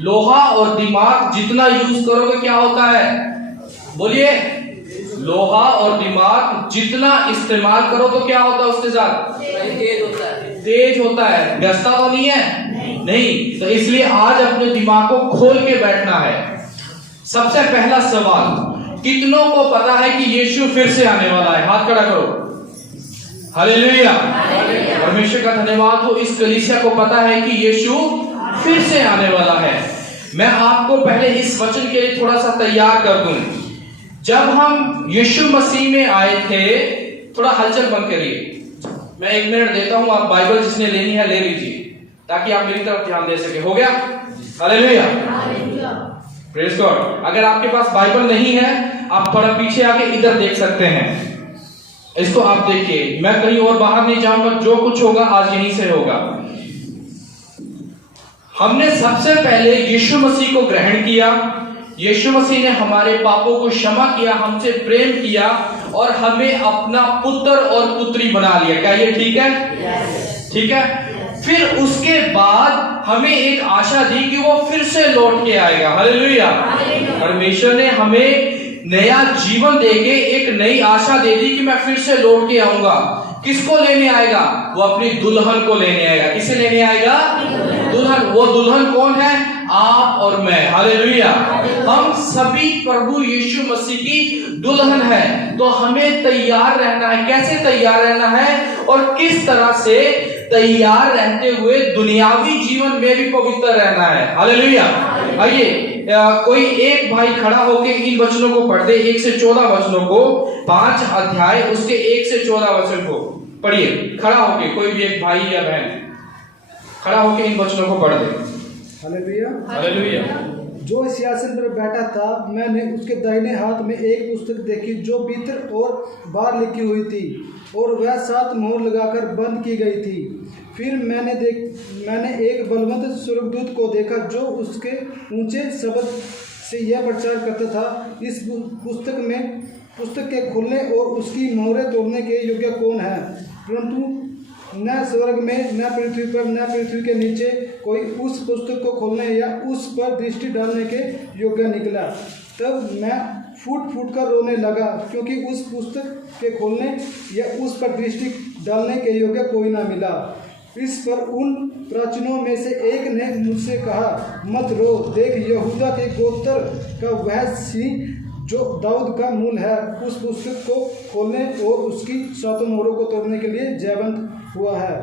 लोहा और दिमाग जितना यूज करोगे क्या होता है? बोलिए, लोहा और दिमाग जितना इस्तेमाल करो तो क्या होता है उसके साथ? तेज होता है। तेज होता है। डसता तो नहीं है? नहीं। तो इसलिए आज अपने दिमाग को खोल के बैठना है। सबसे पहला सवाल, कितनों को पता है कि यीशु फिर से आने वाला है? हाथ खड़ा करो। हालेलुया। परमेश्वर का धन्यवाद हो, इस कलीसिया को पता है कि यीशु फिर से आने वाला है। मैं आपको पहले इस वचन के लिए थोड़ा सा तैयार कर दूं। जब हम यीशु मसीह में आए थे, थोड़ा हलचल बंद करिए, मैं 1 मिनट देता हूं, आप बाइबल जिसने लेनी है ले लीजिए ताकि आप मेरी तरफ ध्यान दे सके। हो गया? Hallelujah, praise God. अगर आपके पास बाइबल नहीं है, आप थोड़ा पीछे आके इधर देख सकते हैं। इसको आप देखिए, मैं कहीं और बाहर नहीं जाऊंगा, जो कुछ होगा आज यहीं से होगा। हमने सबसे पहले यीशु मसीह को ग्रहण किया। यीशु मसीह ने हमारे पापों को क्षमा किया, हमसे प्रेम किया और हमें अपना पुत्र और पुत्री बना लिया। क्या ये ठीक है? ठीक है। फिर उसके बाद हमें एक आशा दी कि वो फिर से लौट के आएगा। हालेलुया। परमेश्वर ने हमें नया जीवन देके एक नई आशा दे दी कि मैं फिर से लौट के आऊंगा। किसको लेने आएगा? वो अपनी दुल्हन को लेने आएगा। किसे लेने आएगा? दुल्हन। वो दुल्हन कौन है? आप और मैं। हालेलुया। हम सभी प्रभु यीशु मसीह की दुल्हन है। तो हमें तैयार रहना है। कैसे तैयार रहना है और किस तरह से तैयार रहते हुए दुनियावी जीवन में भी पवित्र रहना है? हालेलुया। आइए, कोई एक भाई खड़ा होकर इन वचनों को पढ़ दे, 1 से 14 वचनों को, 5 अध्याय उसके 1 से 14 वचन को पढ़िए। खड़ा होके कोई भी एक भाई या बहन खड़ा होके इन वचनों को पढ़ दे। हालेलुया। हालेलुया। जो सिंहासन पर बैठा था, मैंने उसके दाहिने हाथ में एक पुस्तक देखी जो भीतर और बाहर लिखी हुई थी और वह 7 मोहर लगाकर बंद की गई थी। फिर मैंने एक बलवंत स्वर्गदूत को देखा जो उसके ऊंचे शब्द से यह प्रचार करता था, इस पुस्तक के खुलने और उसकी मोहरें तोड़ने के योग्य कौन है? परंतु न स्वर्ग में, न पृथ्वी पर, न पृथ्वी के नीचे कोई उस पुस्तक को खोलने या उस पर दृष्टि डालने के योग्य निकला। तब मैं फूट फूट कर रोने लगा, क्योंकि उस पुस्तक के खोलने या उस पर दृष्टि डालने के योग्य कोई ना मिला। इस पर उन प्राचीनों में से एक ने मुझसे कहा, मत रो, देख यहूदा के गोत्र का वह सिंह जो दाऊद का मूल है, उस पुस्तक को खोलने और उसकी 7 मोहरों को तोड़ने के लिए जयवंत हुआ है।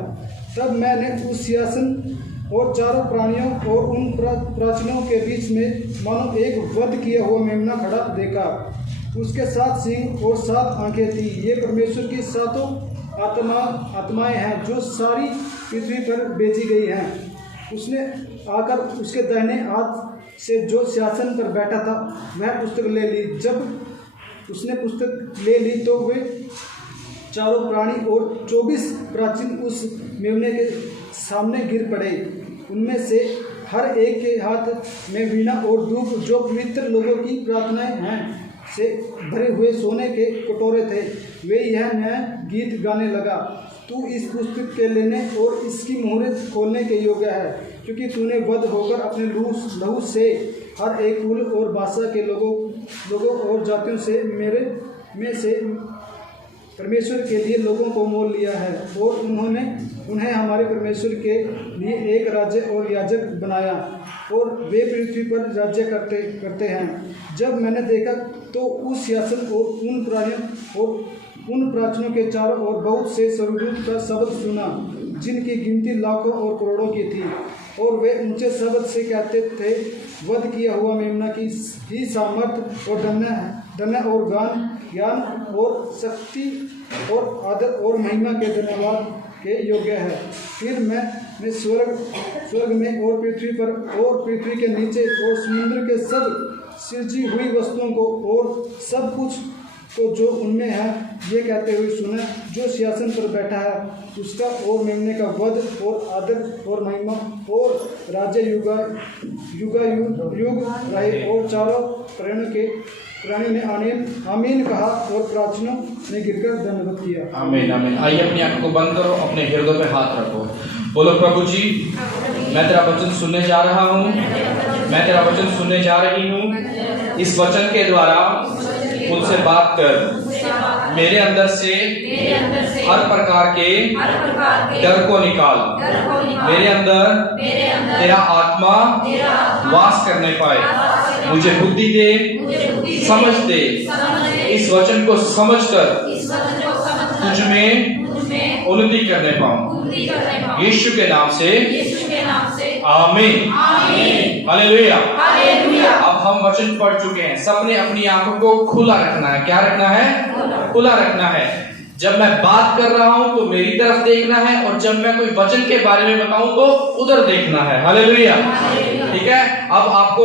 तब मैंने उस सिंहासन और चारों प्राणियों और उन प्राचीनों के बीच में मानो एक वध किया हुआ मेमना खड़ा देखा। उसके 7 सिंह और 7 आंखें थी। ये परमेश्वर की 7 आत्माएं हैं जो सारी पृथ्वी पर भेजी गई हैं। उसने आकर उसके दाहिने हाथ से जो सिंहासन पर बैठा था वह पुस्तक ले ली। जब उसने पुस्तक ले ली तो वे चारों प्राणी और 24 प्राचीन उस मेमने के सामने गिर पड़े। उनमें से हर एक के हाथ में वीणा और धूप जो पवित्र लोगों की प्रार्थनाएं हैं से भरे हुए सोने के कटोरे थे। वे यह नया गीत गाने लगा, तू इस पुस्तक के लेने और इसकी मोहरें खोलने के योग्य है, क्योंकि तूने वध होकर अपने लहू से हर एक कुल और भाषा के लोगों और जातियों से मेरे में से परमेश्वर के लिए लोगों को मोल लिया है और उन्हें हमारे परमेश्वर के लिए एक राज्य और याजक बनाया और वे पृथ्वी पर राज्य करते हैं। जब मैंने देखा तो उस सिंहासन और उन प्राचीनों के चारों ओर बहुत से स्वर्गदूत का शब्द सुना, जिनकी गिनती लाखों और करोड़ों की थी, और वे ऊंचे शब्द से कहते थे, वध किया हुआ मेमना की ही सामर्थ और धन्य और ज्ञान और शक्ति और आदर और महिमा के धन्यवाद के योग्य है। फिर मैं स्वर्ग में और पृथ्वी पर और पृथ्वी के नीचे और समुद्र के सब सृजी हुई वस्तुओं को और सब कुछ को जो उनमें है ये कहते हुए सुना, जो सिंहासन पर बैठा है उसका और मेमने का वध और आदर और महिमा और राज्य युग रहे। और चारों प्राणी ने आमीन कहा और प्राचीनों ने गिरकर धन्यवाद किया। आमीन आमीन। आइए अपनी आंखों को बंद करो, अपने हृदय पे हाथ रखो, बोलो प्रभु जी मैं तेरा वचन सुनने जा रहा हूँ, मैं तेरा वचन सुनने जा रही हूँ। इस वचन के द्वारा मुझसे बात कर। मेरे अंदर से हर प्रकार के डर को निकाल। मेरे अंदर तेरा आत्मा वास करने पाए। मुझे बुद्धि दे, समझ दे। इस वचन को समझकर तुझ में उन्नति करने पाऊं। यीशु के नाम से आमीन। हालेलुया। अब हम वचन पढ़ चुके हैं। सबने अपनी आंखों को खुला रखना है। क्या रखना है? खुला रखना है। जब मैं बात कर रहा हूं तो मेरी तरफ देखना है, और जब मैं कोई वचन के बारे में बताऊं तो उधर देखना है। हालेलुया। ठीक है। अब आपको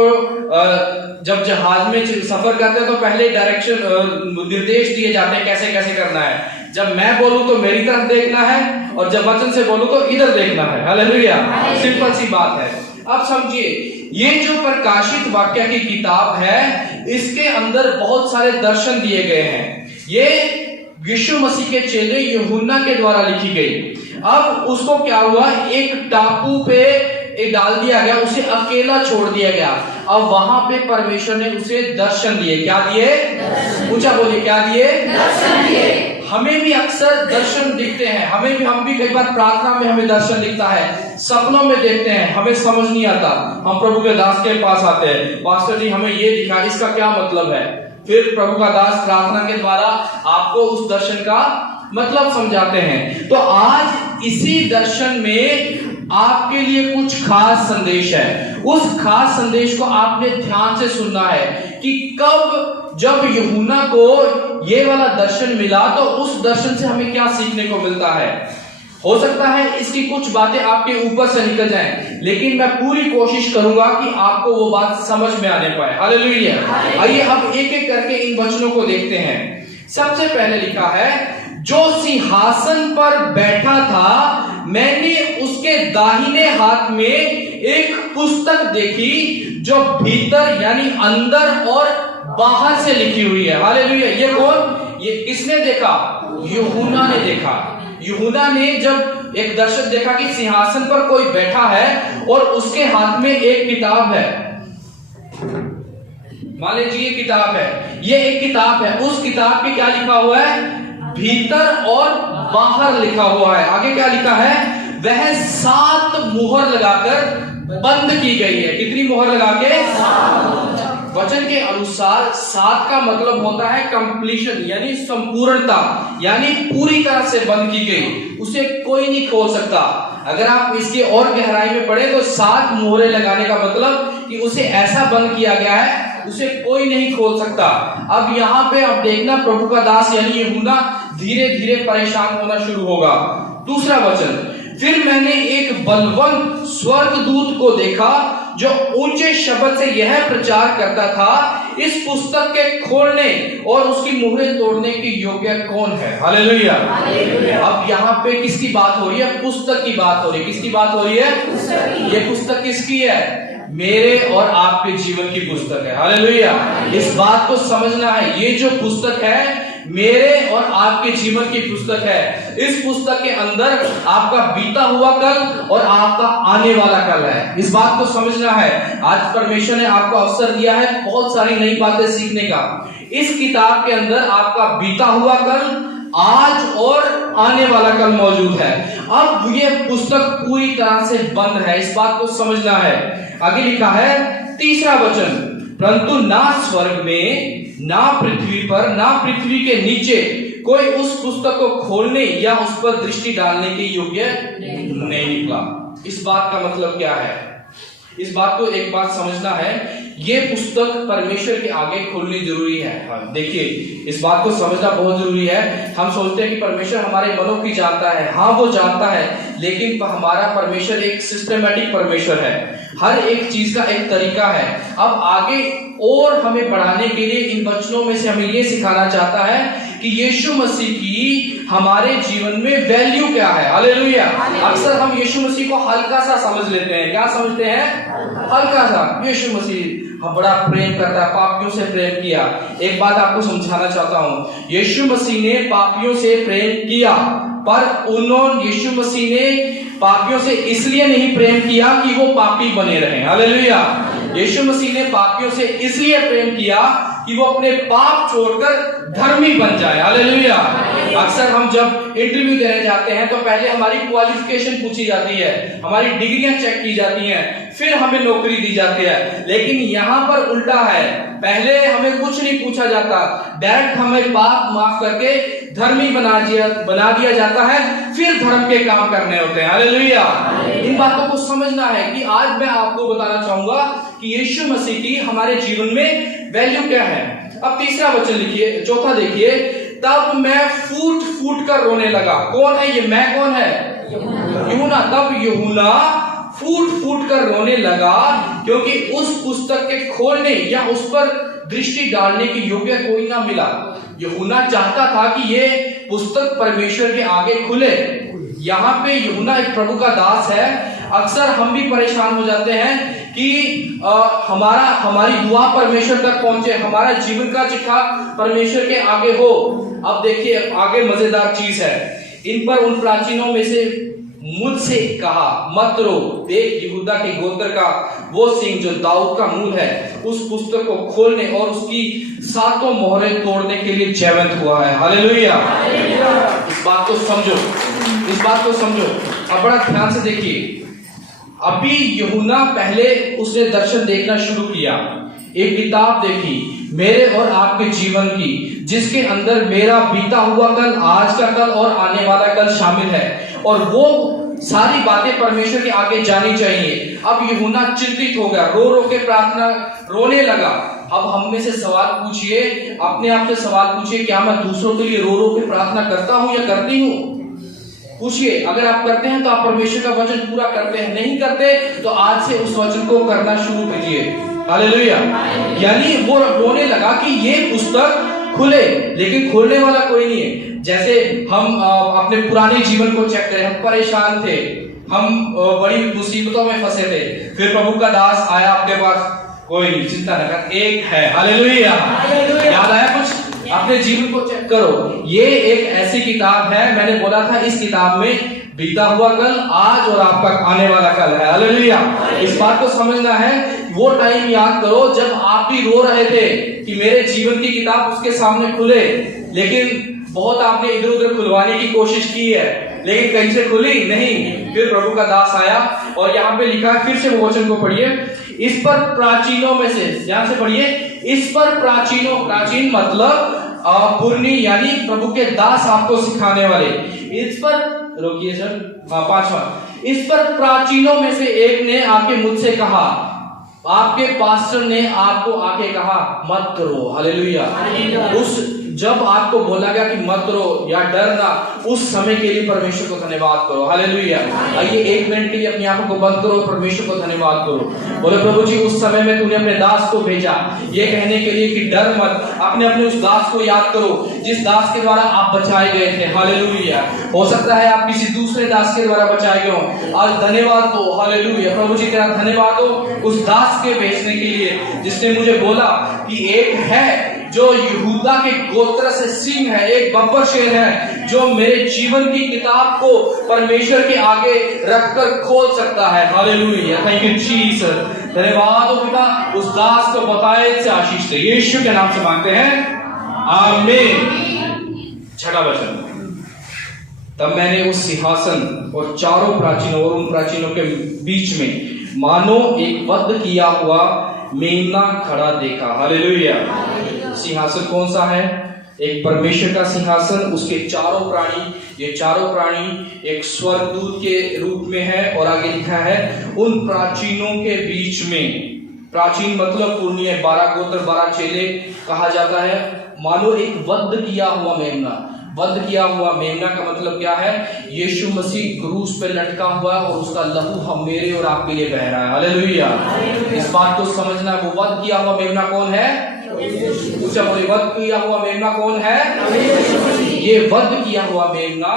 जब जहाज में सफर करते हैं तो पहले डायरेक्शन निर्देश दिए जाते हैं कैसे कैसे करना है। जब मैं बोलूं तो मेरी तरफ देखना है, और जब वचन से बोलूं तो इधर देखना है। हालेलुया। सिंपल सी बात है। अब समझिए, ये जो प्रकाशित वाक्य की किताब है, इसके अंदर बहुत सारे दर्शन दिए गए हैं। ये यीशु मसीह के चेले यूहन्ना के द्वारा लिखी गई। अब उसको क्या हुआ, एक टापू पे डाल दिया गया, उसे अकेला छोड़ दिया गया। अब वहां पे परमेश्वर ने उसे दर्शन दिए। क्या दिए? ऊंचा बोलिए, क्या दिए? दर्शन दिए। हमें भी अक्सर दर्शन दिखते हैं। हम भी कई बार प्रार्थना में हमें दर्शन दिखता है, सपनों में देखते हैं, हमें समझ नहीं आता। हम प्रभु के दास के पास आते हैं, पास्टर जी हमें ये दिखा, इसका क्या मतलब है? फिर प्रभु का दास प्रार्थना के द्वारा आपको उस दर्शन का मतलब समझाते हैं। तो आज इसी दर्शन में आपके लिए कुछ खास संदेश है। उस खास संदेश को आपने ध्यान से सुनना है कि कब जब यूहन्ना को ये वाला दर्शन मिला तो उस दर्शन से हमें क्या सीखने को मिलता है। हो सकता है इसकी कुछ बातें आपके ऊपर से निकल जाएं, लेकिन मैं पूरी कोशिश करूंगा कि आपको वो बात समझ में आने पाए। हालेलुया। आइए अब एक एक करके इन वचनों को देखते हैं। सबसे पहले लिखा है, जो सिंहासन पर बैठा था, मैंने उसके दाहिने हाथ में एक पुस्तक देखी जो भीतर यानी अंदर और बाहर से लिखी हुई है। हालेलुया। ये कौन? ये किसने देखा? यूहन्ना ने देखा। यूहन्ना ने जब एक दर्शन देखा कि सिंहासन पर कोई बैठा है और उसके हाथ में एक किताब है। मान लीजिए ये किताब है, ये एक किताब है। उस किताब पे क्या लिखा हुआ है? भीतर और बाहर लिखा हुआ है। आगे क्या लिखा है? वह 7 मुहर लगाकर बंद की गई है। कितनी मुहर लगा के? वचन के अनुसार 7 का मतलब होता है कंप्लीशन, यानी संपूर्णता, यानी पूरी तरह से बंद की गई, उसे कोई नहीं खोल सकता। अगर आप इसके और गहराई में पढ़े तो 7 मोहरें लगाने का मतलब कि उसे ऐसा बंद किया गया है, उसे कोई नहीं खोल सकता। अब यहाँ पे आप देखना, प्रभु का दास यानी यूहन्ना धीरे धीरे परेशान होना शुरू होगा। दूसरा वचन, फिर मैंने एक बलवंत स्वर्गदूत को देखा जो ऊंचे शब्द से यह प्रचार करता था, इस पुस्तक के खोलने और उसकी मुहरें तोड़ने की योग्य कौन है। हालेलुया। अब यहाँ पे किसकी बात हो रही है? पुस्तक की बात हो रही है। किसकी बात हो रही है? ये पुस्तक किसकी है? मेरे और आपके जीवन की पुस्तक है। हालेलुया। इस बात को समझना है, ये जो पुस्तक है मेरे और आपके जीवन की पुस्तक है। इस पुस्तक के अंदर आपका बीता हुआ कल और आपका आने वाला कल है। इस बात को समझना है। आज परमेश्वर ने आपको अवसर दिया है बहुत सारी नई बातें सीखने का। इस किताब के अंदर आपका बीता हुआ कल, आज और आने वाला कल मौजूद है। अब ये पुस्तक पूरी तरह से बंद है, इस बात को समझना है। आगे लिखा है तीसरा वचन, परंतु ना स्वर्ग में, ना पृथ्वी पर, ना पृथ्वी के नीचे कोई उस पुस्तक को खोलने या उस पर दृष्टि डालने के योग्य नहीं निकला। इस बात का मतलब क्या है? इस बात को एक बात समझना है, ये पुस्तक परमेश्वर के आगे खोलनी जरूरी है। देखिए, इस बात को समझना बहुत जरूरी है। हम सोचते हैं कि परमेश्वर हमारे मनों की जानता है। हाँ, वो जानता है, लेकिन हमारा परमेश्वर एक सिस्टमेटिक परमेश्वर है। हर एक चीज का एक तरीका है। अब आगे और हमें बढ़ाने के लिए इन वचनों में से हमें ये सिखाना चाहता है कि यीशु मसीह की हमारे जीवन में वैल्यू क्या है। हालेलुया। अक्सर हम यीशु मसीह को हल्का सा समझ लेते हैं। क्या समझते हैं? हल्का सा। यीशु मसीह बड़ा प्रेम करता है, पापियों से प्रेम किया। एक बात आपको समझाना चाहता हूं, यीशु मसीह ने पापियों से प्रेम किया, पर यीशु मसीह ने पापियों से इसलिए नहीं प्रेम किया कि वो पापी बने रहे। हालेलुया। यीशु मसीह ने पापियों से इसलिए प्रेम किया कि वो अपने पाप छोड़कर धर्मी बन जाए। हालेलुया। अक्सर हम जब इंटरव्यू देने जाते हैं तो पहले हमारी क्वालिफिकेशन पूछी जाती है, हमारी डिग्रियां चेक की जाती हैं, फिर हमें नौकरी दी जाती है। लेकिन यहाँ पर उल्टा है, पहले हमें कुछ नहीं पूछा जाता, डायरेक्ट हमें पाप माफ करके धर्मी बना दिया जाता है, फिर धर्म के काम करने होते हैं। हालेलुया। इन बातों को समझना है कि आज मैं आपको बताना चाहूंगा कि यीशु मसीह की हमारे जीवन में वैल्यू क्या है। अब तीसरा वचन लिखिए, चौथा देखिए, तब मैं फूट फूट कर रोने लगा। कौन है ये मैं? कौन है? यूहन्ना। तब यूहन्ना फूट फूट कर रोने लगा, क्योंकि उस पुस्तक के खोलने या उस पर दृष्टि डालने की योग्य कोई ना मिला। यूहन्ना चाहता था कि ये पुस्तक परमेश्वर के आगे खुले। यहाँ पे यूहन्ना एक प्रभु का दास है। अक्सर हम भी परेशान हो जाते हैं कि हमारी दुआ परमेश्वर तक पहुंचे, हमारा जीवन का चिट्ठा परमेश्वर के आगे हो। अब देखिए आगे मजेदार चीज है, इन पर उन प्राचीनों में से मुझसे कहा मत रो, देख यहूदा के गोत्र का वो सिंह जो दाऊद का मूल है उस पुस्तक को खोलने और उसकी 7 मोहरें तोड़ने के लिए जयवंत हुआ है। हालेलुया। इस बात को समझो, इस बात को समझो। अब बड़ा ध्यान से देखिए, अभी यूहन्ना पहले उसने दर्शन देखना शुरू किया, एक किताब देखी मेरे और आपके जीवन की, जिसके अंदर मेरा बीता हुआ कल, आज का कल और आने वाला कल शामिल है, और वो सारी बातें परमेश्वर के आगे जानी चाहिए। अब यूहन्ना चिंतित हो गया, रो रो के प्रार्थना रोने लगा। अब हम में से सवाल पूछिए, अपने आप से सवाल पूछिए, क्या मैं दूसरों के लिए रो रो के प्रार्थना करता हूं या करती हूं? पूछिए। अगर आप करते हैं तो आप परमेश्वर का वचन पूरा करते हैं, नहीं करते तो आज से उस वचन को करना शुरू कीजिए। हालेलुया। यानी वो रोने लगा कि ये पुस्तक खुले, लेकिन खोलने वाला कोई नहीं है। जैसे हम अपने पुराने जीवन को चेक करें, हम परेशान थे, हम बड़ी मुसीबतों में फंसे थे, फिर प्रभु का दास आया आपके पास, कोई नहीं, चिंता न कर, एक है। हालेलुया। याद आया कुछ? अपने जीवन को चेक करो। ये एक ऐसी किताब है, मैंने बोला था इस किताब में बीता हुआ कल, आज और आपका आने वाला कल है। हालेलुया। इस बात को समझना है। वो टाइम याद करो जब आप भी रो रहे थे कि मेरे जीवन की किताब उसके सामने खुले, लेकिन बहुत आपने इधर उधर खुलवाने की कोशिश की है, लेकिन कहीं से खुली नहीं। फिर प्रभु का दास आया और यहाँ पे लिखा है, फिर से वो वचन को पढ़िए, इस पर प्राचीनों में से, ध्यान से पढ़िए, इस पर प्राचीनों, प्राचीन मतलब पुरनी, यानी प्रभु के दास आपको सिखाने वाले। इस पर, रोकिए सर, 5वां, इस पर प्राचीनों में से एक ने आके मुझसे कहा, आपके पास्टर ने आपको आके कहा मत रो। हालेलुया। उस जब आपको बोला गया कि मत रो या डरना, उस समय के लिए परमेश्वर को धन्यवाद करो। हालेलुया। आइए 1 मिनट के लिए अपनी आंखों को बंद करो, परमेश्वर को धन्यवाद करो। बोले प्रभु जी, उस समय में तूने अपने दास को भेजा ये कहने के लिए कि डर मत। अपने उस दास को याद करो जिस दास के द्वारा आप बचाए गए थे। हालेलुया। हो सकता है आप किसी दूसरे दास के द्वारा बचाए गए हो, आज धन्यवाद दो। हालेलुया। प्रभु जी तेरा धन्यवाद हो उस दास के भेजने के लिए जिसने मुझे बोला कि एक है जो यहूदा के गोत्र से सिंह है, एक बब्बर शेर है जो मेरे जीवन की किताब को परमेश्वर के आगे रखकर खोल सकता है। हालेलुया। Thank you Jesus. धन्यवाद हो पिता, उस दास को बताए से आशीष दे, यीशु के नाम से मांगते हैं, आमीन। 6वां वचन, तब मैंने उस सिंहासन और चारों प्राचीनों और उन प्राचीनों के बीच में मानो एक वध किया हुआ मेमना खड़ा देखा। हालेलुया। सिंहासन कौन सा है? एक परमेश्वर का सिंहासन, उसके चारों प्राणी, ये चारों प्राणी एक स्वर्गदूत के रूप में है, और आगे लिखा है उन प्राचीनों के बीच में, प्राचीन मतलब पुण्य, 12 गोत्र 12 चेले कहा जाता है। मानो एक वध किया हुआ मेमना। वध किया हुआ मेमना का मतलब क्या है? यीशु मसीह क्रूस पे लटका हुआ है और उसका लहू हम मेरे और आपके लिए बह रहा है। हालेलुया। इस बात को समझना, वो वध किया हुआ मेमना कौन है? पूछा बोले, वध किया हुआ मेमना कौन है? ये वध किया हुआ मेमना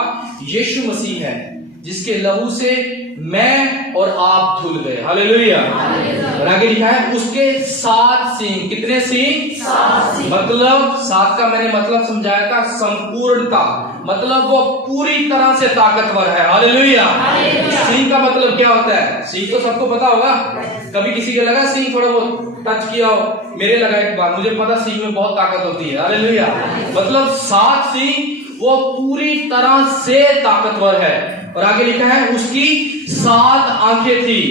यीशु मसीह है, जिसके लहू से मैं और आप धुल गए। हालेलुया। और आगे लिखा है उसके 7 सींग। कितने सींग? 7 सींग। मतलब 7 का मैंने मतलब समझाया था, संपूर्णता, मतलब वो पूरी तरह से ताकतवर है। हालेलुया। सींग का मतलब क्या होता है? सींग तो सबको पता होगा, कभी किसी के लगा सींग थोड़ा बहुत टच किया हो? मेरे लगा एक बार, मुझे पता सींग में बहुत ताकत होती है। हालेलुया। मतलब 7 सींग वो पूरी तरह से ताकतवर है। और आगे लिखा है उसकी 7 आंखें थी।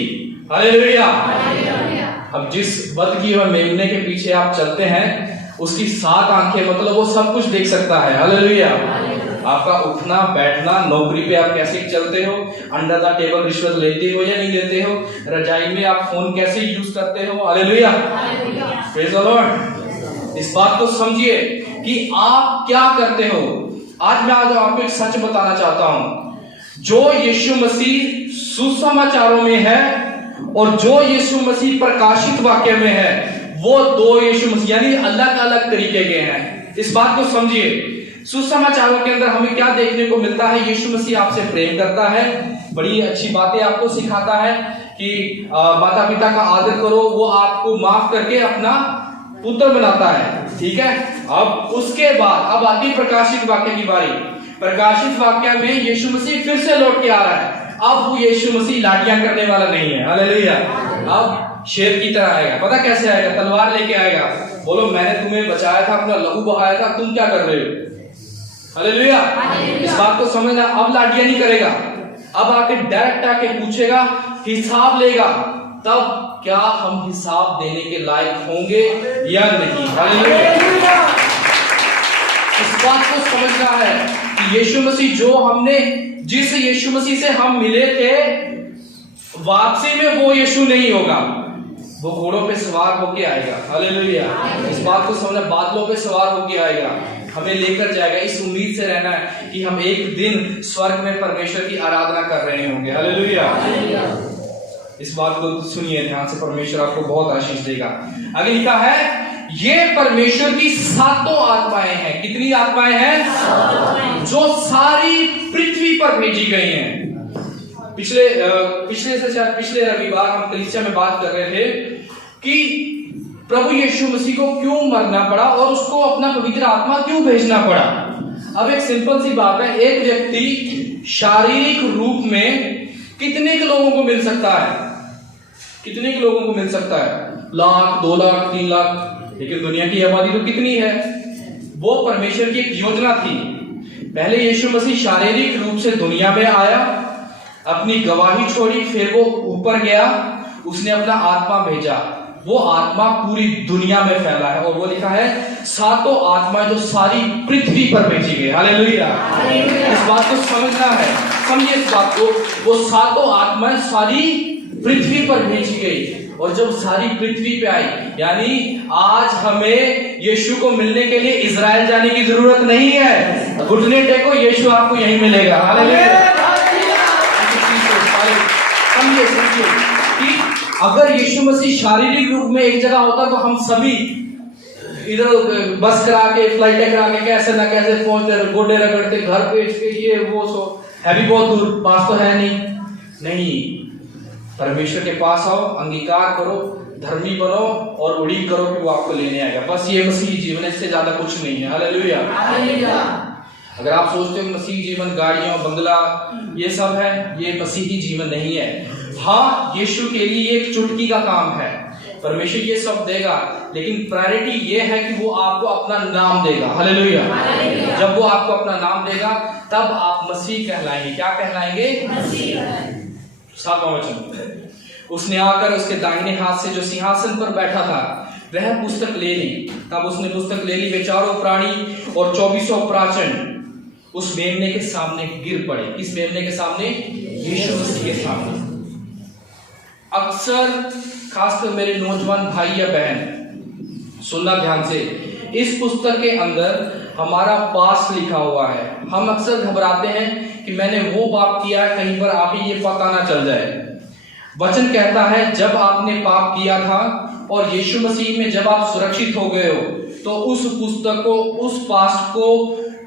हालेलुया। अब जिस बद की मेमने के पीछे आप चलते हैं, उसकी 7 आंखें, मतलब वो सब कुछ देख सकता है। हालेलुया। आपका उठना बैठना, नौकरी पे आप कैसे चलते हो, अंडर द टेबल रिश्वत लेते हो या नहीं लेते हो, रजाई में आप फोन कैसे यूज करते हो। हालेलुया। Praise the Lord. इस बात को समझिए कि आप क्या करते हो। आज मैं आपको एक सच बताना चाहता हूं। जो यीशु मसीह सुसमाचारों में है और जो यीशु मसीह प्रकाशित वाक्य में है, वो 2 यीशु मसीह यानी अलग अलग तरीके के हैं। इस बात को समझिए। सुसमाचारों के अंदर हमें क्या देखने को मिलता है? यीशु मसीह आपसे प्रेम करता है, बड़ी अच्छी बातें आपको सिखाता है कि माता पिता का आदर करो, वो आपको माफ करके अपना पुत्र बनाता है। ठीक है। अब उसके बाद अब आती प्रकाशित वाक्य की बारी। प्रकाशित वाक्य में यीशु मसीह फिर से लौट के आ रहा है। अब वो यीशु मसीह लाठियां करने वाला नहीं है। हालेलुया। अब शेर की तरह आएगा। पता कैसे आएगा? तलवार लेके आएगा। बोलो, मैंने तुम्हें बचाया था, अपना लहू बहाया था, तुम क्या कर रहे हो? हालेलुया। इस बात को समझना। अब लाठियां नहीं करेगा, अब आके डायरेक्ट आके पूछेगा, हिसाब लेगा। तब क्या हम हिसाब देने के लायक होंगे या नहीं? हालेलुया। इस बात को समझना है कि यीशु मसीह जिस यीशु मसीह से हम मिले थे, वापसी में वो यीशु नहीं होगा। वो घोड़ों पे सवार होके आएगा। हालेलुया। इस बात को समझना, बादलों पे सवार होके आएगा, हमें लेकर जाएगा। इस उम्मीद से रहना है कि हम एक दिन स्वर्ग में परमेश्वर की आराधना कर रहे होंगे। हालेलुया। इस बात को सुनिए ध्यान से, परमेश्वर आपको बहुत आशीष देगा। आगे लिखा है, ये परमेश्वर की 7 आत्माएं हैं। कितनी आत्माएं हैं? जो सारी पृथ्वी पर भेजी गई हैं। पिछले रविवार हम कलीसिया में बात कर रहे थे कि प्रभु यीशु मसीह को क्यों मरना पड़ा और उसको अपना पवित्र आत्मा क्यों भेजना पड़ा। अब एक सिंपल सी बात है, एक व्यक्ति शारीरिक रूप में कितने के लोगों को मिल सकता है? कितने के लोगों को मिल सकता है? लाख, 2 लाख, 3 लाख। लेकिन दुनिया की आबादी तो कितनी है? वो परमेश्वर की एक योजना थी। पहले यीशु मसीह शारीरिक रूप से दुनिया में आया, अपनी गवाही छोड़ी, फिर वो ऊपर गया, उसने अपना आत्मा भेजा। वो आत्मा पूरी दुनिया में फैला है और वो लिखा है 7 आत्माएं जो सारी पृथ्वी पर भेजी गई। हालेलुया। इस बात को समझना है, समझिए इस बात को। वो 7 आत्माएं सारी पृथ्वी पर भेजी गई और जब सारी पृथ्वी पे आई, यानी आज हमें यीशु को मिलने के लिए इजराइल जाने की जरूरत नहीं है। घुटने टेको, यीशु आपको यहीं मिलेगा। हालेलुया। समझिए कि अगर यीशु मसीह शारीरिक रूप में एक जगह होता तो हम सभी इधर बस करा के, फ्लाइटें करा के कैसे ना कैसे पहुंचते, गोडे रगड़ते, घर पे ये वो सो है भी बहुत दूर, पास तो है नहीं। परमेश्वर के पास आओ, अंगीकार करो, धर्मी बनो और उड़ीक करो कि वो आपको लेने आएगा। बस ये मसीही जीवन, इससे ज्यादा कुछ नहीं है। हालेलुया। अगर आप सोचते हो मसीही जीवन गाड़ियों, बंगला, ये सब है, ये मसीही जीवन नहीं है। हाँ, यीशु के लिए एक चुटकी का काम है, परमेश्वर ये सब देगा, लेकिन प्रायोरिटी ये है कि वो आपको अपना नाम देगा। हालेलुया। जब वो आपको अपना नाम देगा तब आप मसीह कहलाएंगे। क्या कहलाएंगे? मसीह। 7वां वचन, उसने आकर उसके दाहिने हाथ से जो सिंहासन पर बैठा था वह पुस्तक ले ली। तब उसने पुस्तक ले ली, वे 4 प्राणी और 24 प्राचीन उस मेमने के सामने गिर पड़े। किस मेमने के सामने? यीशु मसीह के सामने। अक्सर खासकर मेरे नौजवान भाई या बहन सुनना ध्यान से, इस पुस्तक के अंदर हमारा पास लिखा हुआ है। हम अक्सर घबराते हैं कि मैंने वो पाप किया है, कहीं पर आगे ये पता ना चल जाए। वचन कहता है जब आपने पाप किया था और यीशु मसीह में जब आप सुरक्षित हो गए हो, तो उस पुस्तक को, उस पास्ट को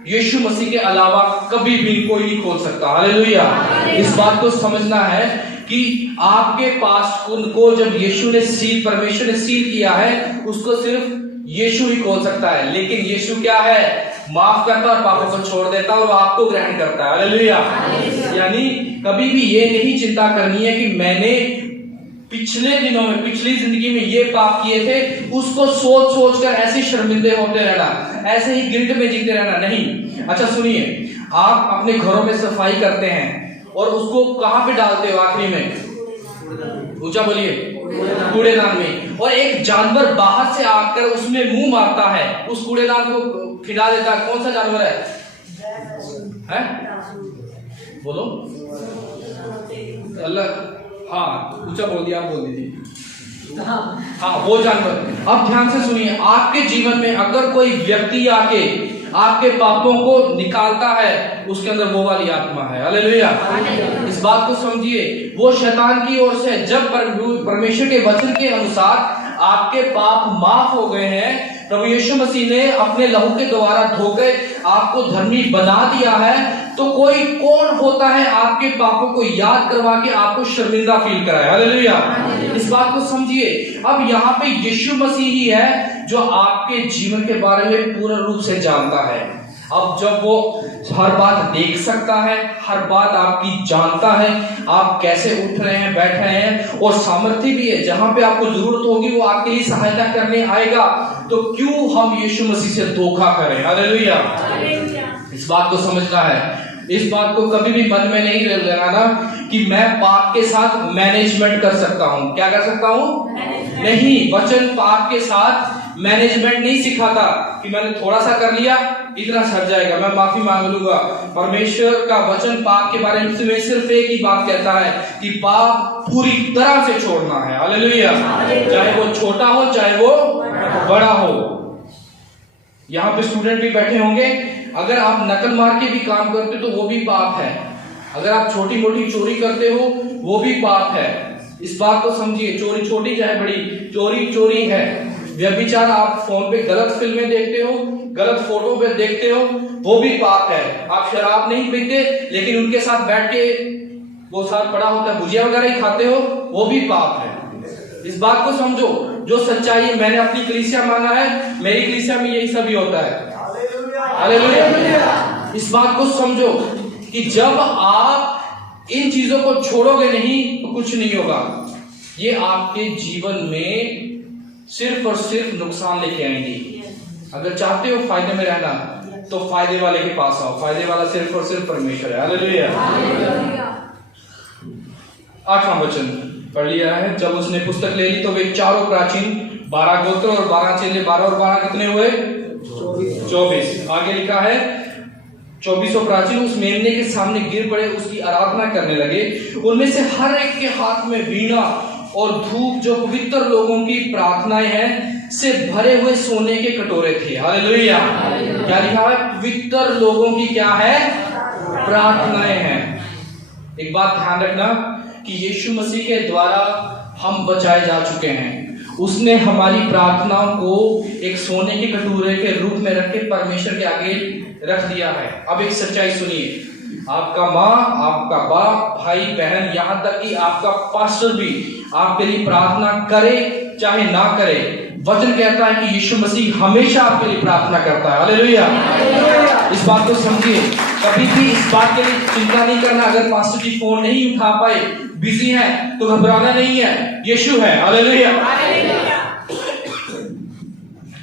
यीशु मसीह के अलावा कभी भी कोई नहीं खोल सकता। हालेलुया। इस बात को समझना है कि आपके पास्ट को जब यीशु ने सील, परमेश्वर ने सील किया है, उसको सिर्फ यीशु ही खोल सकता है। लेकिन यीशु क्या है? माफ करता और पापों को छोड़ देता और आपको ग्रहण करता है। हालेलुया। यानी कभी भी ये नहीं चिंता करनी है कि मैंने पिछले दिनों में, पिछली जिंदगी में ये पाप किए थे, उसको सोच सोच कर ऐसे शर्मिंदे होते रहना, ऐसे ही गिल्ट में जीते रहना नहीं। अच्छा सुनिए, आप अपने घरों में सफाई करते हैं और उसको कहां पे डालते हो आखिरी में? ऊंचा बोलिए, कूड़ेदान में। और एक जानवर बाहर से आकर उसमें मुंह मारता है, उस कूड़ेदान को खिला देता है। कौन सा जानवर है? बोलो अल्लाह। हाँ ऊंचा बोल दिया, आप बोल दीजिए। हाँ वो जानवर। अब ध्यान से सुनिए, आपके जीवन में अगर कोई व्यक्ति आके आपके पापों को निकालता है, उसके अंदर वो वाली आत्मा है। हालेलुया। इस बात को समझिए, वो शैतान की ओर से जब परमेश्वर के वचन के अनुसार आपके पाप माफ हो गए हैं, प्रभु यीशु मसीह ने अपने लहू के द्वारा धोकर आपको धर्मी बना दिया है, तो कोई कौन होता है आपके पापों को याद करवा के आपको शर्मिंदा फील कराए? हालेलुया। इस बात को समझिए। अब यहाँ पे यीशु मसीह ही है जो आपके जीवन के बारे में पूर्ण रूप से जानता है। अब जब वो हर बात देख सकता है, हर बात आपकी जानता है, आप कैसे उठ रहे हैं, बैठ रहे हैं, और सामर्थ्य भी है, जहां पे आपको जरूरत होगी वो आपके लिए सहायता करने आएगा, तो क्यों हम यीशु मसीह से धोखा करें? हालेलुया। इस बात को समझना है। इस बात को कभी भी मन में नहीं लगाना कि मैं पाप के साथ मैनेजमेंट कर सकता हूं। क्या कर सकता हूं? नहीं, वचन पाप के साथ मैनेजमेंट नहीं सिखाता कि मैंने थोड़ा सा कर लिया, इतना सर जाएगा, मैं माफी मांग लूंगा। परमेश्वर का वचन पाप के बारे में सिर्फ एक ही बात कहता है कि पाप पूरी तरह से छोड़ना है। हालेलुया। चाहे वो छोटा हो चाहे वो बड़ा हो। यहाँ पे स्टूडेंट भी बैठे होंगे, अगर आप नकल मार के भी काम करते हो तो वो भी पाप है। अगर आप छोटी मोटी चोरी करते हो वो भी पाप है। इस बात को समझिए, चोरी छोटी चाहे बड़ी, चोरी चोरी है। व्यभिचार, आप फोन पे गलत फिल्में देखते हो, गलत फोटो पे देखते हो, वो भी पाप है। आप शराब नहीं पीते लेकिन उनके साथ बैठ के वो साथ पड़ा होता है, भुजिया वगैरह ही खाते हो, वो भी पाप है। इस बात को समझो, जो सच्चाई है। मैंने अपनी कलीसिया माना है, मेरी कलीसिया में यही सभी होता है। हालेलुया। इस बात को समझो कि जब आप इन चीजों को छोड़ोगे नहीं तो कुछ नहीं होगा। ये आपके जीवन में सिर्फ और सिर्फ नुकसान लेके आएंगी। अगर चाहते हो फायदे में रहना तो फायदे वाले के पास आओ। फायदे वाला सिर्फ और सिर्फ परमेश्वर है। हालेलुया। 8वां वचन पढ़ लिया है। जब उसने पुस्तक ले ली तो वे चारों प्राचीन, 12 गोत्र और 12 चेले, 12 और 12 कितने हुए? 24। आगे लिखा है 24 प्राचीन उस मेमने के सामने गिर पड़े, उसकी आराधना करने लगे। उनमें से हर एक के हाथ में वीणा और धूप, जो पवित्र लोगों की प्रार्थनाएं हैं, से भरे हुए सोने के कटोरे थे। हालेलुया। क्या लिखा है? पवित्र लोगों की क्या है? प्रार्थनाएं हैं। एक बात ध्यान रखना कि यीशु मसीह के द्वारा हम बचाए जा चुके हैं। उसने हमारी प्रार्थनाओं को एक सोने के कटोरे के रूप में रख के परमेश्वर के आगे रख दिया है। अब एक सच्चाई सुनिए, आपका माँ, आपका बाप, भाई बहन, यहाँ तक कि आपका पास्टर भी आपके लिए प्रार्थना करे चाहे ना करे, वचन कहता है कि यीशु मसीह हमेशा आपके लिए प्रार्थना करता है। हालेलुया। इस बात को समझिए, कभी भी इस बात के लिए चिंता नहीं करना। अगर पास्टर जी फोन नहीं उठा पाए, बिजी हैं, तो घबराना नहीं है, यीशु है। हालेलुया।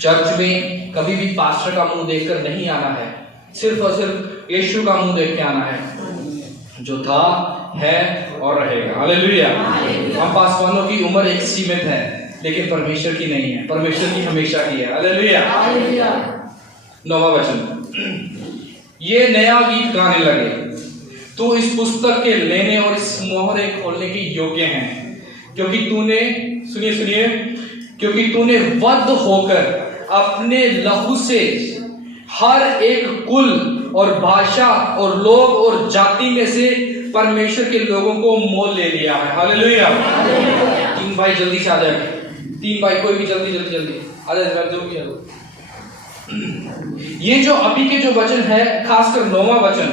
चर्च में कभी भी पास्टर का मुंह देखकर नहीं आना है, सिर्फ और सिर्फ यीशु का मुंह देख के आना है, जो था, है और रहेगा। हालेलुया। हम पासवानों की उम्र एक सीमित है, लेकिन परमेश्वर की नहीं है। परमेश्वर की हमेशा की है। हालेलुया। 9वां वचन, ये नया गीत गाने लगे, तू इस पुस्तक के लेने और इस मोहरे खोलने के योग्य है, क्योंकि तूने, सुनिए सुनिए, क्योंकि तूने वध होकर अपने लहू से हर एक कुल और भाषा और लोग और जाति में से परमेश्वर के लोगों को मोल ले लिया है। हालेलुया। 3 भाई जल्दी से आ जाए, 3 भाई, कोई भी जल्दी जल्दी जल्दी आ जाए, जो भी है। ये जो अभी के जो वचन है, खासकर 9वां वचन,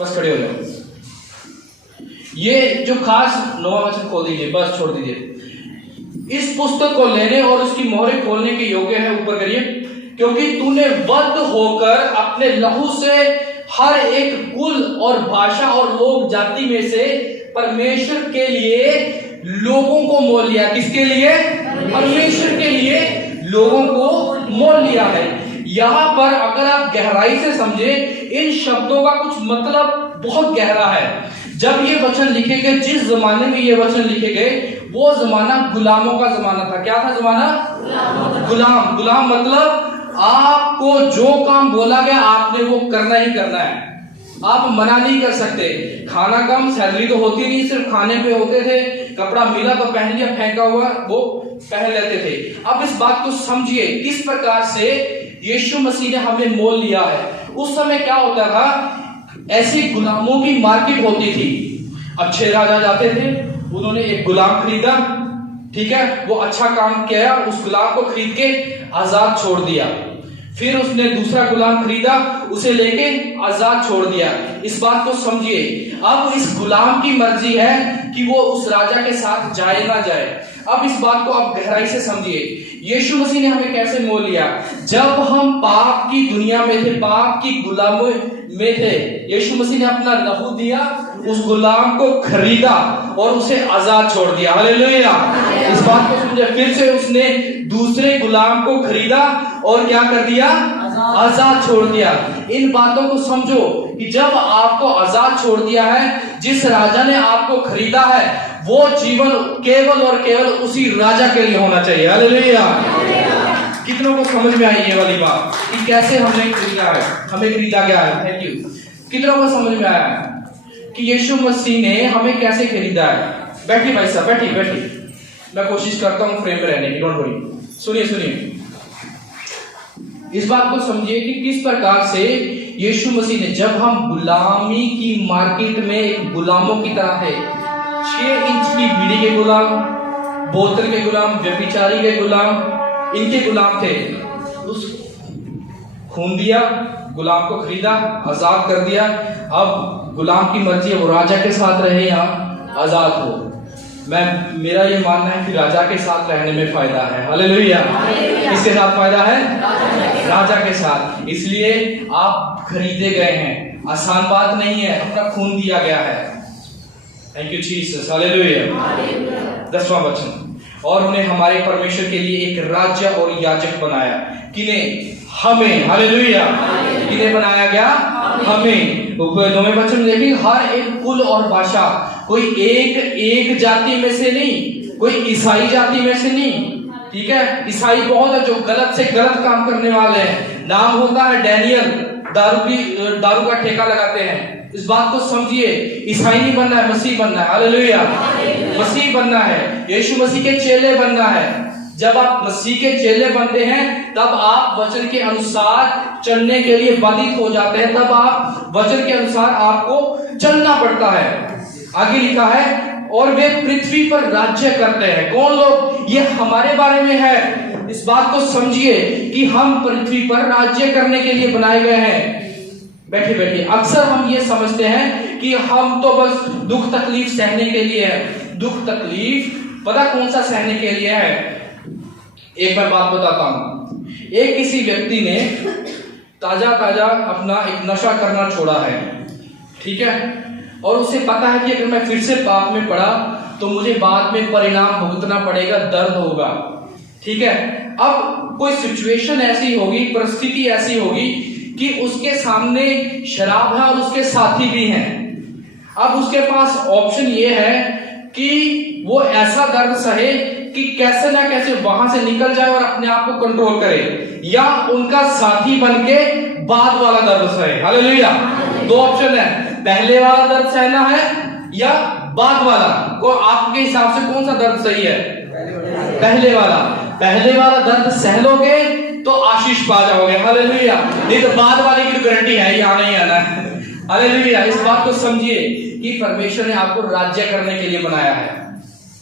बस खड़े हो जाओ। ये जो खास 9वां वचन खोल दीजिए, बस छोड़ दीजिए। इस पुस्तक को लेने और उसकी मोहरे खोलने के योग्य है, ऊपर करिए, क्योंकि तूने वध होकर अपने लहू से हर एक कुल और भाषा और लोग जाति में से परमेश्वर के लिए लोगों को मोल लिया। किसके लिए? परमेश्वर के लिए लोगों को मोल लिया है। यहां पर अगर आप गहराई से समझे, इन शब्दों का कुछ मतलब बहुत गहरा है। जब ये वचन लिखे गए, जिस जमाने में ये वचन लिखे गए, वो जमाना गुलामों का जमाना था। क्या था जमाना? गुलाम। गुलाम मतलब आपको जो काम बोला गया आपने वो करना ही करना है, आप मना नहीं कर सकते। खाना कम, सैलरी तो होती नहीं, सिर्फ खाने पे होते थे। कपड़ा मिला तो पहन लिया, फेंका हुआ वो पहन लेते थे। अब इस बात को समझिए किस प्रकार से यीशु मसीह ने हमें मोल लिया है। उस समय क्या होता था, ऐसी गुलामों की मार्केट होती थी। अच्छे राजा जाते थे, उन्होंने एक गुलाम खरीदा, ठीक है, वो अच्छा काम किया, उस गुलाम को खरीद के आजाद छोड़ दिया। फिर उसने दूसरा गुलाम खरीदा, उसे लेके आजाद छोड़ दिया। इस बात को समझिए। अब इस गुलाम की मर्जी है कि वो उस राजा के साथ जाए ना जाए। अब इस बात को आप गहराई से समझिए। यीशु मसीह ने हमें कैसे मोल लिया? जब हम पाप की दुनिया में थे, पाप की गुलामी में थे, यीशु मसीह ने अपना लहू दिया, उस गुलाम को खरीदा और उसे आजाद छोड़ दिया। हालेलुया। इस बात को समझे। फिर से उसने दूसरे गुलाम को खरीदा और क्या कर दिया? आजाद छोड़ दिया। इन बातों को समझो कि जब आपको आजाद छोड़ दिया है, जिस राजा ने आपको खरीदा है, वो जीवन केवल और केवल उसी राजा के लिए होना चाहिए। हालेलुया। कितनों को समझ में आई ये वाली बात कि कैसे हमने खरीदा है, हमें खरीदा गया है? Thank you. कितनों को समझ में आया कि यीशु मसीह ने हमें कैसे खरीदा है? बैठी भाई साहब, बैठी बैठी। मैं कोशिश करता हूं फ्रेम में रहने की, डोंट वरी। सुनिए सुनिए, इस बात को समझिए कि किस प्रकार से यीशु मसीह ने, जब हम गुलामी की मार्केट में एक गुलामों की तरह थे, 6 इंच की बीड़ी के गुलाम, बोतल के गुलाम, व्यभिचारी के गुलाम, इनके गुलाम थे। उस खून दिया, गुलाम को खरीदा, आजाद कर दिया। अब गुलाम की मर्जी है वो राजा के साथ रहे या आजाद हो। मेरा ये मानना है कि राजा के साथ रहने में फायदा है। हालेलुया। किसके साथ फायदा है? राजा के साथ। इसलिए आप खरीदे गए हैं, आसान बात नहीं है, अपना खून दिया गया है। Thank you Jesus. हालेलुया। 10वां वचन, और उन्हें हमारे परमेश्वर के लिए एक राज्य और याजक बनाया। किन्हें? हमें। हालेलुया। किन्हें बनाया गया? हमें। 9वें वचन में देखिए, हर एक कुल और भाषा, कोई एक जाति में से नहीं, कोई ईसाई जाति में से नहीं, ठीक है। ईसाई बहुत है जो गलत से गलत काम करने वाले हैं। नाम होता है डैनियल, दारू का ठेका लगाते हैं। इस बात को समझिए, ईसाई नहीं बनना है, मसीह बनना है। हालेलुया। मसीह बनना है, यीशु मसीह के चेले बनना है। जब आप मसीह के चेले बनते हैं, तब आप वचन के अनुसार चलने के लिए बाधित हो जाते हैं। तब आप वचन के अनुसार आपको चलना पड़ता है। आगे लिखा है, और वे पृथ्वी पर राज्य करते हैं। कौन लोग? ये हमारे बारे में है। इस बात को समझिए कि हम पृथ्वी पर राज्य करने के लिए बनाए गए हैं। बैठे बैठे अक्सर हम ये समझते हैं कि हम तो बस दुख तकलीफ सहने के लिए है। दुख तकलीफ पता कौन सा सहने के लिए है? एक मैं बात बताता हूं। एक किसी व्यक्ति ने ताजा अपना एक नशा करना छोड़ा है, ठीक है, और उसे पता है कि अगर मैं फिर से पाप में पड़ा तो मुझे बाद में परिणाम भुगतना पड़ेगा, दर्द होगा, ठीक है। अब कोई सिचुएशन ऐसी होगी, परिस्थिति ऐसी होगी कि उसके सामने शराब है और उसके साथी भी हैं। अब उसके पास ऑप्शन ये है कि वो ऐसा दर्द सहे कि कैसे ना कैसे वहां से निकल जाए और अपने आप को कंट्रोल करे, या उनका साथी बनके बाद वाला दर्द सहे। हालेलुया। 2 ऑप्शन है, पहले वाला दर्द सहना है या बाद वाला। को आपके हिसाब से कौन सा दर्द सही है? पहले वाला। पहले वाला दर्द सह लोगे तो आशीष पा जाओगे। हालेलुया। नहीं तो बाद वाले की गारंटी है, ये आना ही आना है। हालेलुया। इस बात को समझिए कि परमेश्वर ने आपको राज्य करने के लिए बनाया है,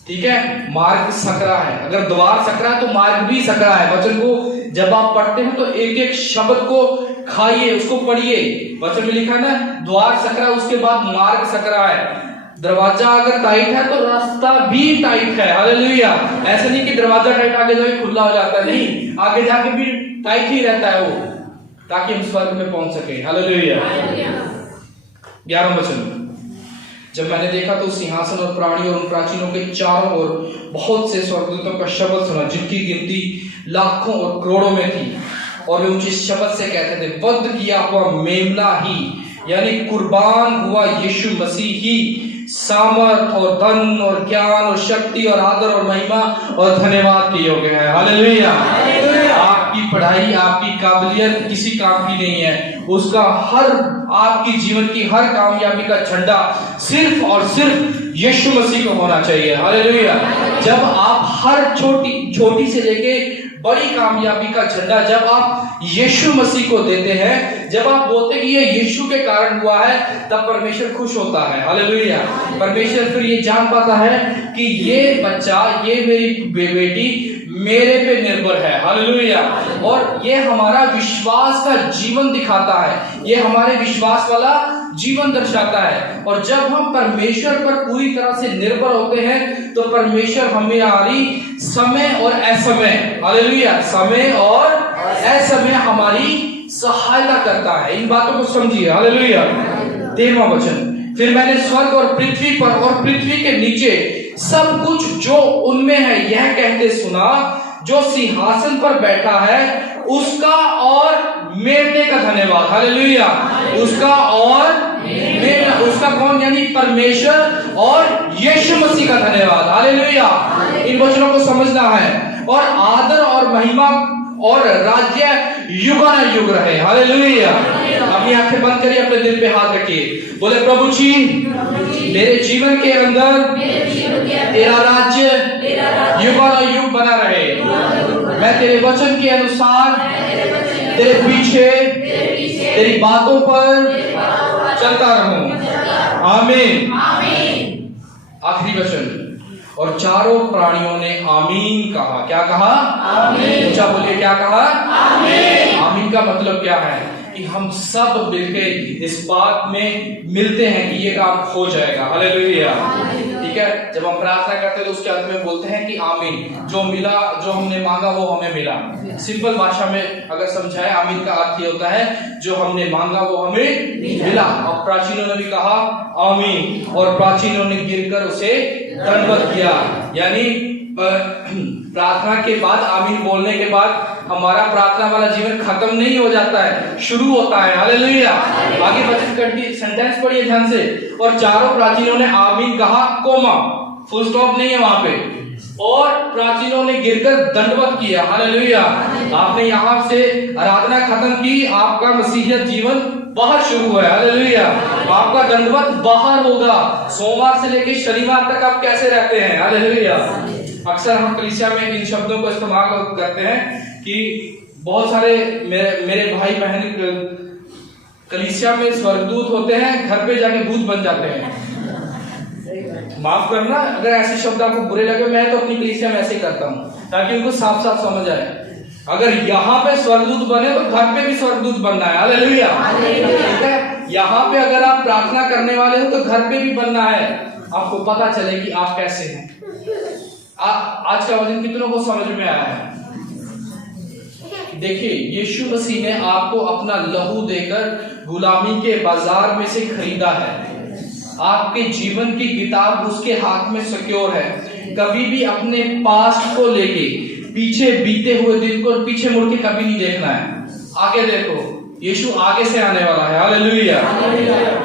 ठीक है। मार्ग सकरा है, अगर द्वार सकरा है तो मार्ग भी सकरा है। वचन को जब आप पढ़ते हैं तो एक एक शब्द को खाइए, उसको पढ़िए। वचन में लिखा है ना, द्वार सकरा, उसके बाद मार्ग सकरा है। दरवाजा अगर टाइट है तो रास्ता भी टाइट है। हालेलुया। ऐसा नहीं कि दरवाजा टाइट आगे जाके खुला हो जाता है, नहीं, आगे जाके भी टाइट ही रहता है वो, ताकि हम स्वर्ग में पहुंच सके। हालेलुया। 11वां वचन, जब मैंने देखा तो सिंहासन और प्राणी और उन प्राचीनों के चारों ओर बहुत से स्वर्गदूतों का शब्द सुना, जिनकी गिनती लाखों और करोड़ों में थी, और वे ऊंचे शब्द से कहते थे, वध किया हुआ मेमना ही, यानी कुर्बान हुआ यीशु मसीह ही, सामर्थ और धन और ज्ञान और शक्ति और आदर और महिमा और धन्यवाद के योग्य है। हालेलुया। आपकी पढ़ाई, आपकी काबिलियत किसी काम की नहीं है। उसका हर, आपकी जीवन की हर कामयाबी का झंडा सिर्फ और सिर्फ यीशु मसीह को होना चाहिए। हालेलुया। जब आप हर छोटी से लेके बड़ी कामयाबी का झंडा जब आप यीशु मसीह को देते हैं, जब आप बोलते हैं कि ये यीशु के कारण हुआ है, तब परमेश्वर खुश होता है। हालेलुया। परमेश्वर फिर ये जान पाता है कि ये बच्चा, ये मेरी बेटी मेरे पे निर्भर है। हालेलुया। और ये हमारा विश्वास का जीवन दिखाता है, ये हमारे विश्वास वाला जीवन दर्शाता है। और जब हम परमेश्वर पर पूरी तरह से निर्भर होते हैं तो परमेश्वर हमारी समय और असमय, हालेलुया, समय और असमय हमारी सहायता करता है। इन बातों को समझिए। हालेलुया। 13वां वचन, फिर मैंने स्वर्ग और पृथ्वी पर और पृथ्वी के नीचे सब कुछ जो उनमें है यह कहते सुना, जो सिंहासन पर बैठा है उसका और मेमने का धन्यवाद। हालेलुया। उसका और मेमना, उसका कौन? यानी परमेश्वर और यीशु मसीह का धन्यवाद। हालेलुया। इन वचनों को समझना है। और आदर और महिमा और राज्य युगानुयुग रहे। हालेलुया। अपनी आंखें बंद करिए, अपने दिल पे हाथ रखिए, बोले प्रभु जी, मेरे जीवन के अंदर तेरा राज्य युगानुयुग बना रहे। मैं तेरे वचन के अनुसार तेरे पीछे तेरी बातों पर चलता रहूं। आमीन। आखिरी वचन, और चारों प्राणियों ने आमीन कहा। क्या कहा? आमीन। ऊंचा बोलिए, क्या कहा? आमीन। आमीन का मतलब क्या है? कि हम सब मिलकर इस बात में मिलते हैं कि ये काम हो जाएगा। हालेलुया। ठीक है। जब हम प्रार्थना करते हैं तो उसके अंत में बोलते हैं कि आमीन, जो मिला, जो हमने मांगा वो हमें मिला। सिंपल भाषा में अगर समझाए, आमीन का अर्थ ये होता है जो हमने मांगा वो हमें मिला। और प्राचीनों ने भी कहा आमीन, और प्राचीनों ने गिरकर उसे दंडवत किया। यानी प्रार्थना के बाद, आमीन बोलने के बाद हमारा प्रार्थना वाला जीवन खत्म नहीं हो जाता है, शुरू होता है। हालेलुया। आगे वचन सेंटेंस पढ़िए ध्यान से। और चारों प्राचीनों ने आमीन कहा, कोमा, फुल स्टॉप नहीं है वहां पे, और प्राचीनों ने गिरकर दंडवत किया। हालेलुया। आपने यहां से आराधना खत्म की, आपका मसीहियत जीवन बाहर शुरू है। हालेलुया। आपका दंडवत बाहर होगा। सोमवार से लेकर शनिवार तक आप कैसे रहते हैं? हालेलुया। अक्सर हम कलीसिया में इन शब्दों को इस्तेमाल करते हैं कि बहुत सारे मेरे भाई बहन कलीसिया में स्वर्गदूत होते हैं, घर पे जाके भूत बन जाते हैं। माफ करना अगर ऐसे शब्द आपको बुरे लगे, मैं तो अपनी कलीसिया में ऐसे ही करता हूं ताकि उनको साफ साफ समझ आए। अगर यहाँ पे स्वर्गदूत बने तो घर पे भी स्वर्गदूत बनना है। हालेलुया। ठीक है। यहाँ पे अगर आप प्रार्थना करने वाले हो तो घर पे भी बनना है, आपको पता चले कि आप कैसे हैं। आज का वचन कितनों को समझ में आया है? देखिए, यीशु मसीह ने आपको अपना लहू देकर गुलामी के बाजार में से खरीदा है। आपके जीवन की किताब उसके हाथ में सिक्योर है। कभी भी अपने पास्ट को लेके, पीछे बीते हुए दिन को पीछे मुड़ के कभी नहीं देखना है, आगे देखो। यीशु आगे से आने वाला है। हालेलुया।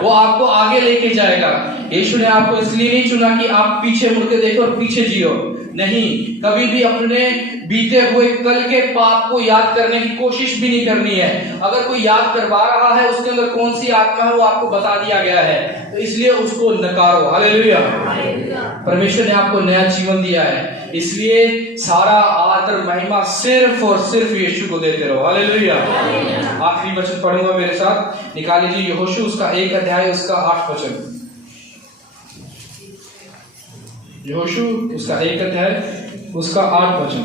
वो आपको आगे लेके जाएगा। यीशु ने आपको इसलिए नहीं चुना कि आप पीछे मुड़ के देखो और पीछे जियो, नहीं। कभी भी अपने बीते हुए कल के पाप को याद करने की कोशिश भी नहीं करनी है। अगर कोई याद करवा रहा है, उसके अंदर कौन सी आत्मा है वो आपको बता दिया गया है, तो इसलिए उसको नकारो। हालेलुया। परमेश्वर ने आपको नया जीवन दिया है, इसलिए सारा आदर महिमा सिर्फ और सिर्फ यीशु को देते रहो। हालेलुया। आखिरी वचन पढ़ूंगा, मेरे साथ निकाल लीजिए यहोशू उसका 1 अध्याय उसका 8 वचन। यहोशू उसका 1 अध्याय उसका 8 वचन।